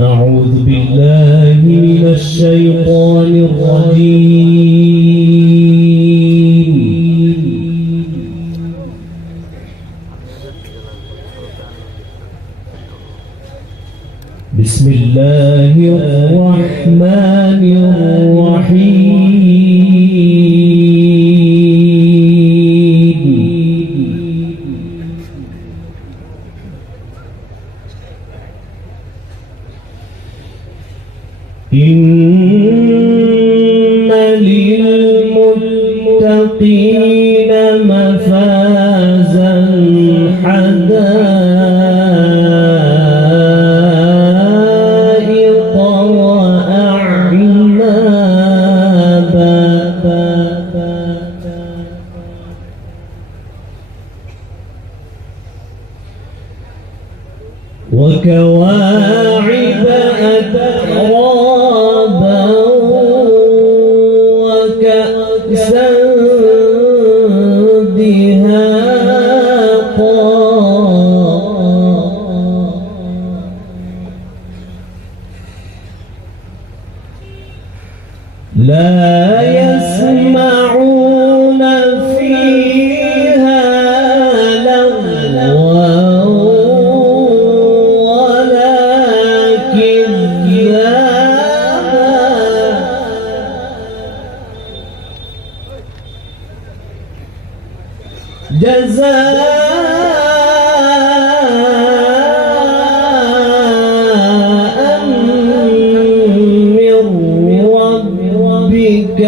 أعوذ بالله من الشيطان الرجيم. بسم الله الرحمن الرحيم. إن للمتقين مفازا حدائق وأعنابا وكواعب أترابا وكأسا دهاقا لا يسمعون فيها لغوا ولا كذابا جزاء من ربك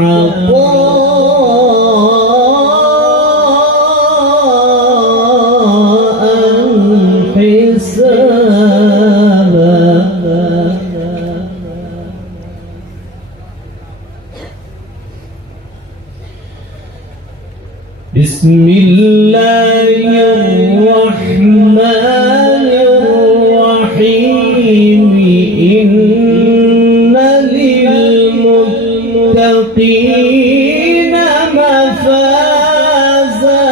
عطاء حسابا. بسم الله الرحمن الرحيم. إن للمتقين مفازا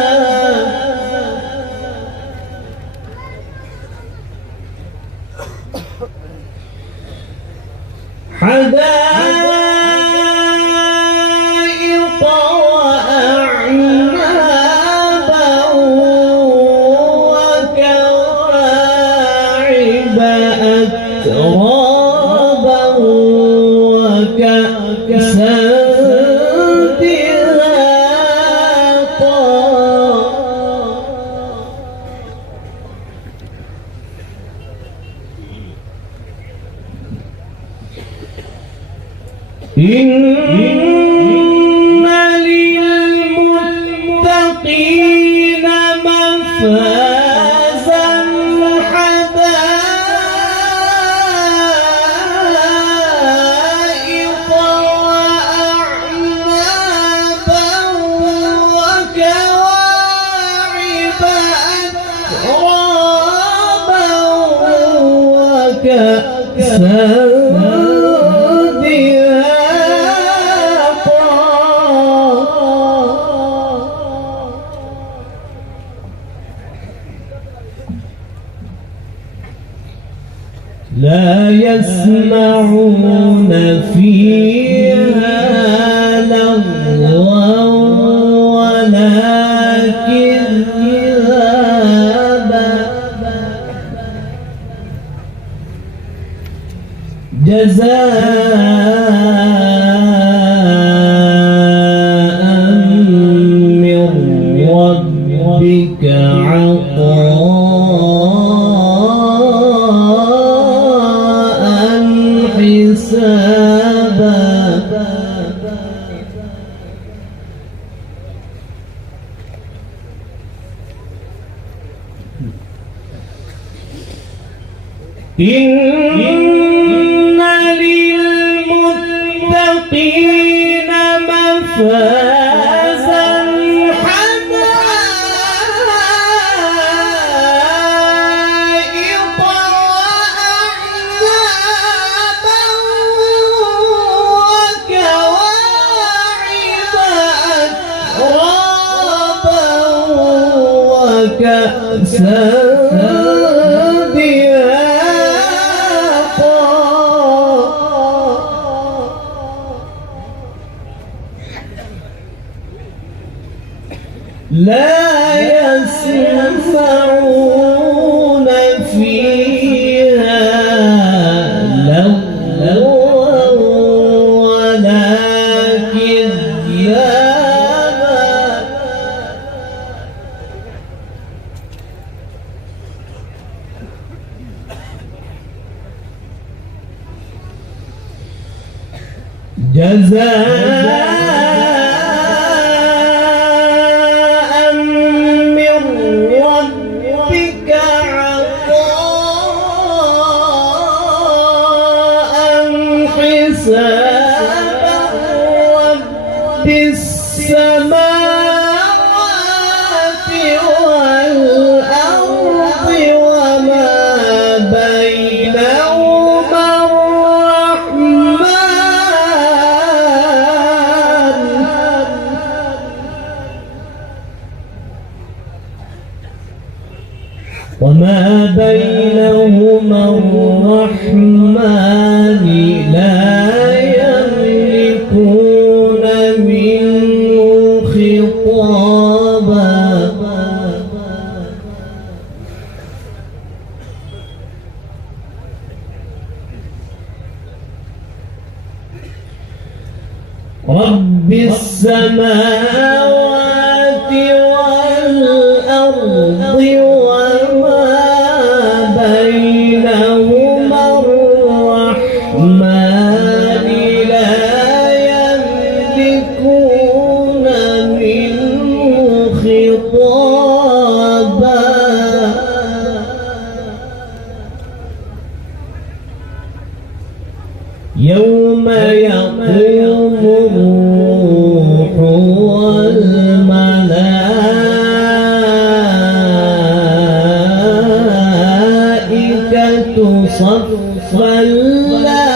حدائق وأعنابا وكواعب أترابا وكأسا دهاقا إن للمتقين مفازا حدائق وأعنابا وكواعب أترابا وكأسا لا يسمعون فيها لغوا ولا كذابا جزاء من ربك عطاء حسابا. إن للمتقين مفازا حدائق وأعنابا وكواعب أترابا وكأسا دهاقا لا يسمعون فيها لغوا ولا كذابا جزاء من ربك عطاء حسابا رب السماوات والأرض وما بينهما الرحمن لا يملكون منه خطابا رب السماوات والأرض وما بينهما الرحمن لا يملكون منه خطابا يوم يقوم الروح والملائكة صفا لا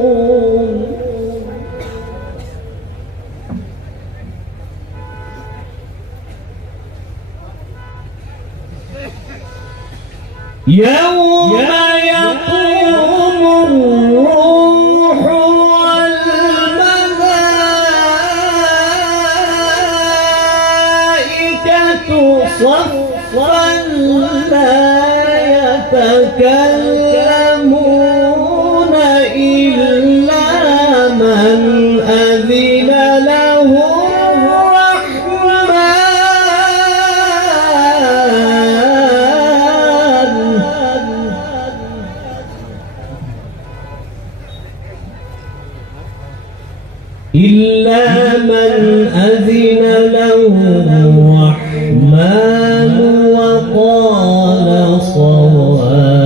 يتكلمون يوم يقوم الروح والملائكة صفا لا يتكلمون إلا من أذن له إلا من أذن له الرحمن وقال صوابا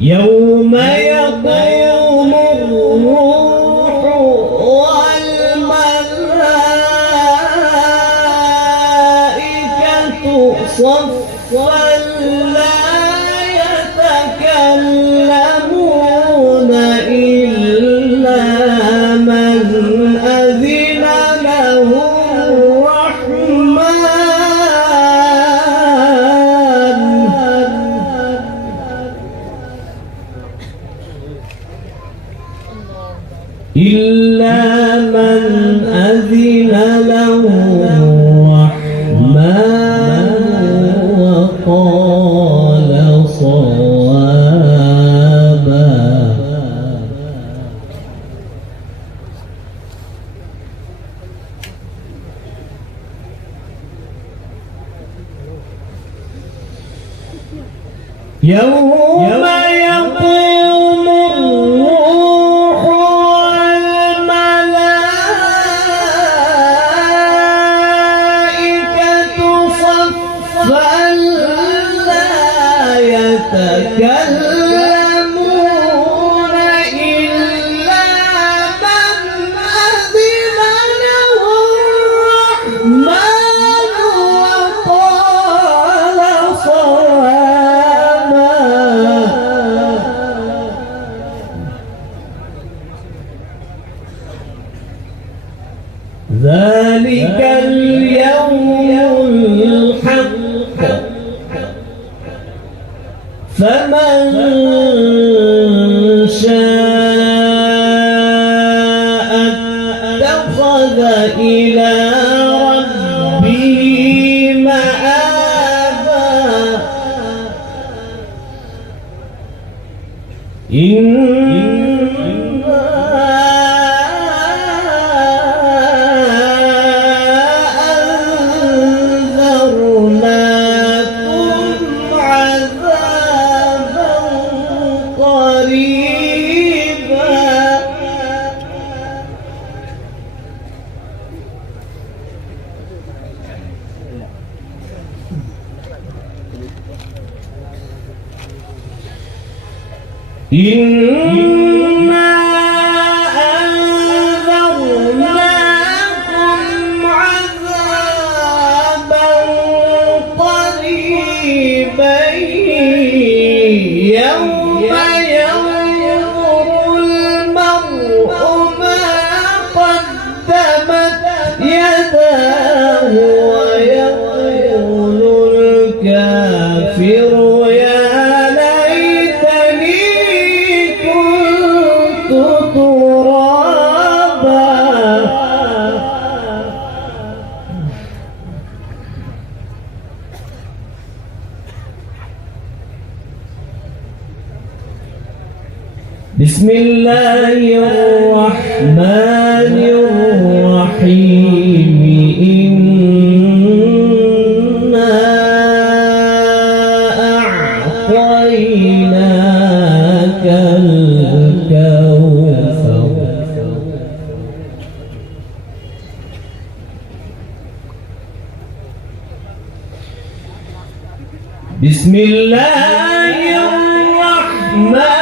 يوم يقوم الروح والملائكة صفا لا يتكلمون إلا من أذن له الرحمن إلا من أذن له الرحمن وقال صوابا يوم يقوم الروح والملائكة صفا لا يتكلمون إلا من أذن له الرحمن وقال صوابا ذلك اليوم الحق فمن شاء اتخذ إلى ربه مآبا إنا أنذرناكم عذابا قريبا يوم ينظر المرء ما قدمت يداه ويقول الكافر بسم الله الرحمن الرحيم إنا أعطيناك الكوثر بسم الله الرحمن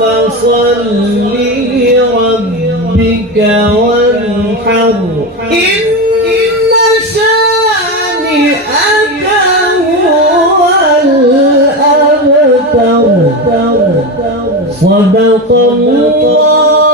فصل لربك وانحر إن شانئك هو الأبتر صدق الله